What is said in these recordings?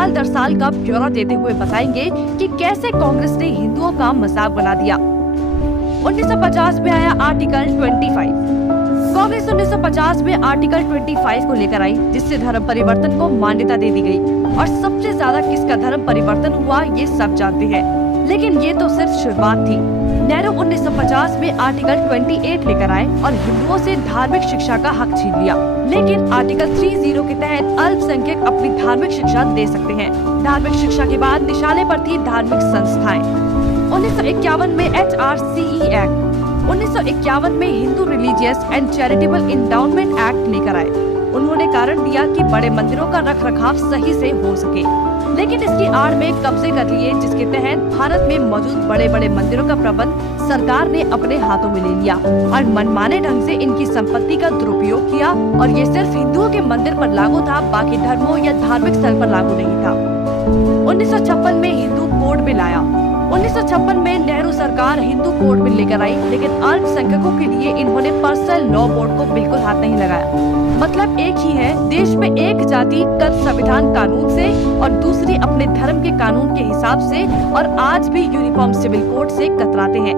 साल दर साल का ब्यौरा देते हुए बताएंगे कि कैसे कांग्रेस ने हिंदुओं का मजाक बना दिया। 1950 में आया आर्टिकल 25। कांग्रेस 1950 में आर्टिकल 25 को लेकर आई, जिससे धर्म परिवर्तन को मान्यता दे दी गई। और सबसे ज्यादा किसका धर्म परिवर्तन हुआ ये सब जानते हैं, लेकिन ये तो सिर्फ शुरुआत थी। नेहरू 1950 में आर्टिकल 28 लेकर आए और हिंदुओं से धार्मिक शिक्षा का हक छीन लिया। लेकिन आर्टिकल 30 के तहत अल्पसंख्यक अपनी धार्मिक शिक्षा दे सकते हैं। धार्मिक शिक्षा के बाद निशाने पर थी धार्मिक संस्थाएं। 1951 में HRCE एक्ट, 1951 में Hindu religious and charitable endowment act लेकर आए। उन्होंने कारण दिया कि बड़े मंदिरों का रखरखाव सही से हो सके, लेकिन इसकी आड़ में कब्जे कर लिए, जिसके तहत भारत में मौजूद बड़े बड़े मंदिरों का प्रबंध सरकार ने अपने हाथों में ले लिया और मनमाने ढंग से इनकी संपत्ति का दुरुपयोग किया। और ये सिर्फ हिंदुओं के मंदिर पर लागू था, बाकी धर्मों या धार्मिक स्थल पर लागू नहीं था। 1956 में हिंदू कोड बिल आया। 1956 में नेहरू सरकार हिंदू कोड बिल लेकर आई, लेकिन अल्पसंख्यकों के लिए इन्होंने पर्सनल लॉ बोर्ड को बिल्कुल हाथ नहीं लगाया। मतलब एक ही है, देश में एक जाति कल संविधान कानून से और दूसरी अपने धर्म के कानून के हिसाब से, और आज भी यूनिफॉर्म सिविल कोड से कतराते हैं।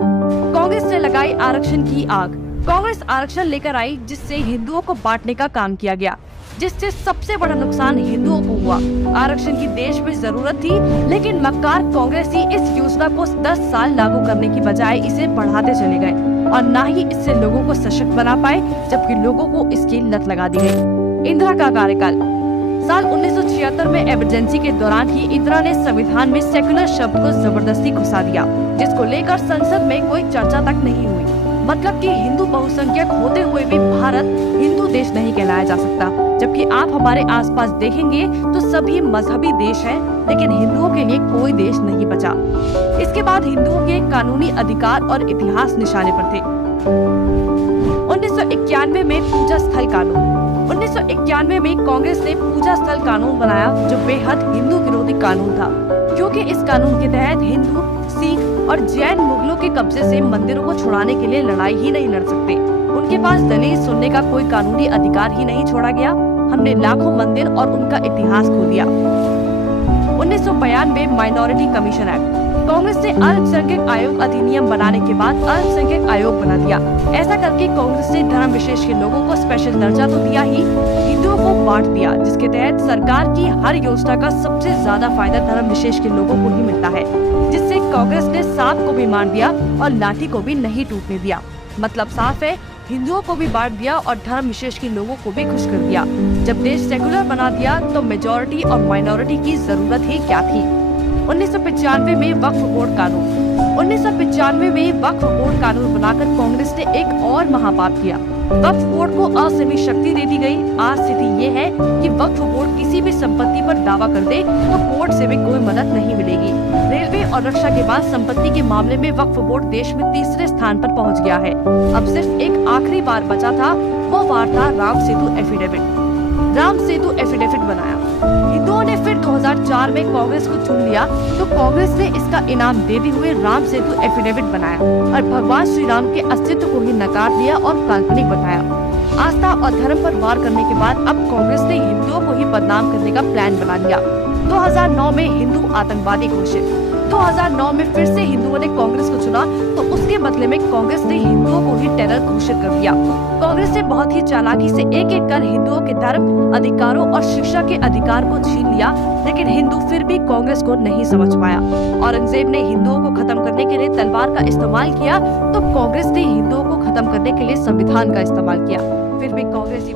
कांग्रेस ने लगाई आरक्षण की आग। कांग्रेस आरक्षण लेकर आई, जिससे हिंदुओं को बांटने का काम किया गया, जिससे सबसे बड़ा नुकसान हिंदुओं को हुआ। आरक्षण की देश में जरूरत थी, लेकिन मक्कार कांग्रेसी इस योजना को 10 साल लागू करने की बजाय इसे बढ़ाते चले गए और न ही इससे लोगों को सशक्त बना पाए, जबकि लोगों को इसकी लत लगा दी गई। इंदिरा का कार्यकाल। साल 1976 में इमरजेंसी के दौरान ही इंदिरा ने संविधान में सेकुलर शब्द को जबरदस्ती घुसा दिया, जिसको लेकर संसद में कोई चर्चा तक नहीं हुई। मतलब कि हिंदू बहुसंख्यक होते हुए भी भारत हिंदू देश नहीं कहलाया जा सकता, जबकि आप हमारे आसपास देखेंगे तो सभी मजहबी देश हैं, लेकिन हिंदुओं के लिए कोई देश नहीं बचा। इसके बाद हिंदुओं के कानूनी अधिकार और इतिहास निशाने पर थे। 1991 में पूजा स्थल कानून। 1991 में कांग्रेस ने पूजा स्थल कानून बनाया, जो बेहद हिंदू विरोधी कानून था, क्योंकि इस कानून के तहत हिंदू, सिख और जैन मुगलों के कब्जे से मंदिरों को छुड़ाने के लिए लड़ाई ही नहीं लड़ सकते। उनके पास दलील सुनने का कोई कानूनी अधिकार ही नहीं छोड़ा गया। हमने लाखों मंदिर और उनका इतिहास खो दिया। 1992 माइनॉरिटी कमीशन एक्ट। कांग्रेस ने अल्पसंख्यक आयोग अधिनियम बनाने के बाद अल्पसंख्यक आयोग बना दिया। ऐसा करके कांग्रेस ने धर्म विशेष के लोगों को स्पेशल दर्जा तो दिया ही, हिंदुओं को बांट दिया, जिसके तहत सरकार की हर योजना का सबसे ज्यादा फायदा धर्म विशेष के लोगों को ही मिलता है, जिससे कांग्रेस ने सांप को भी मार दिया और लाठी को भी नहीं टूटने दिया। मतलब साफ है, हिंदुओं को भी बांट दिया और धर्म विशेष के लोगों को भी खुश कर दिया। जब देश सेकुलर बना दिया तो मेजॉरिटी और माइनॉरिटी की जरूरत ही क्या थी। 1995 में वक्फ बोर्ड कानून। 1995 में वक्फ बोर्ड कानून बनाकर कांग्रेस ने एक और महापाप किया। वक्फ बोर्ड को असीमित शक्ति दे दी गई। आज स्थिति ये है कि वक्फ बोर्ड किसी भी संपत्ति पर दावा कर दे तो कोर्ट से भी कोई मदद नहीं मिलेगी। रेलवे और रक्षा के बाद संपत्ति के मामले में वक्फ बोर्ड देश में तीसरे स्थान पर पहुंच गया है। अब सिर्फ एक आखिरी बार बचा था, वो बार था राम सेतु एफिडेविट। राम सेतु एफिडेविट बनाया। हिंदुओं ने फिर 2004 में कांग्रेस को चुन लिया, तो कांग्रेस ने इसका इनाम देते हुए राम सेतु एफिडेविट बनाया और भगवान श्री राम के अस्तित्व को ही नकार दिया और काल्पनिक बताया। आस्था और धर्म पर वार करने के बाद अब कांग्रेस ने हिंदुओं को ही बदनाम करने का प्लान बना लिया। 2009 में हिंदू आतंकवादी घोषित। 2009 में फिर से हिंदुओं ने कांग्रेस को चुना, तो उसके बदले में कांग्रेस ने हिंदुओं को ही टेरर घोषित कर दिया। कांग्रेस ने बहुत ही चालाकी से एक एक कर हिंदुओं के धर्म, अधिकारों और शिक्षा के अधिकार को छीन लिया, लेकिन हिंदू फिर भी कांग्रेस को नहीं समझ पाया। औरंगजेब ने हिंदुओं को खत्म करने के लिए तलवार का इस्तेमाल किया, तो कांग्रेस ने हिंदुओं को खत्म करने के लिए संविधान का इस्तेमाल किया। फिर भी कांग्रेस ही